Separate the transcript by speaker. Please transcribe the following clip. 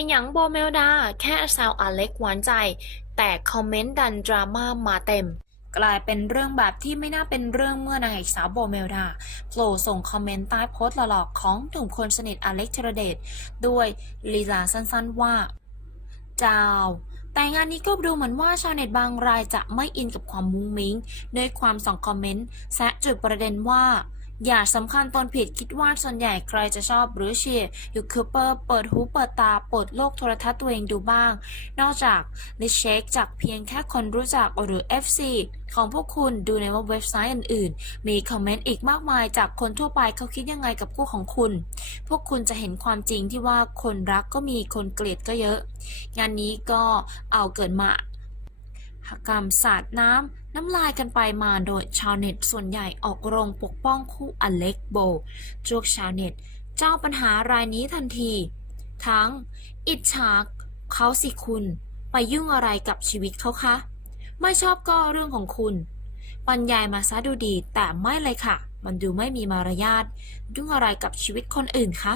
Speaker 1: อหยังโบเมลดา แค่แซวอเล็กหวานใจ แต่คอมเมนต์ดันดราม่ามาเต็ม กลายเป็นเรื่องแบบที่ไม่น่าเป็นเรื่องเมื่อนางเอกสาวโบเมลดาโผล่ส่งคอมเมนต์ใต้โพสต์หลอกๆของหนุ่มคนสนิทอเล็กธีรเดชด้วยลีลาสั้นๆว่าเจ้าแต่งานนี้ก็ดูเหมือนว่าชาวเน็ตบางรายจะไม่อินกับความมุ้งมิ้งด้วยความส่องคอมเมนต์แซะจุดประเด็นว่า อย่าสำคัญตนผิดคิดว่าส่วนใหญ่ใครจะชอบหรือเชียร์ยูทูบเบอร์เปิดหูเปิดตาเปิดโลกโทรทัศน์ตัวเองดูบ้าง นอกจากลิเช็คจากเพียงแค่คนรู้จักหรือ FC ของพวกคุณดูในเว็บไซต์อื่นๆ มีคอมเมนต์อีกมากมายจากคนทั่วไปเขาคิดยังไงกับคู่ของคุณ พวกคุณจะเห็นความจริงที่ว่าคนรักก็มีคนเกลียดก็เยอะ งานนี้ก็เอาเกิดมา หกรรมสาดน้ำน้ำลายกันไปมาโดยชาวเน็ตส่วนใหญ่ออกโรงปกป้องคู่อเล็กโบจวกชาวเน็ต เจ้าปัญหารายนี้ทันที ทั้ง อิจฉาเขาสิคุณ ไปยุ่งอะไรกับชีวิตเขาคะ ไม่ชอบก็เรื่องของคุณบรรยายมาซะดูดีแต่ไม่เลยค่ะ มันดูไม่มีมารยาทยุ่งอะไรกับชีวิตคนอื่นคะ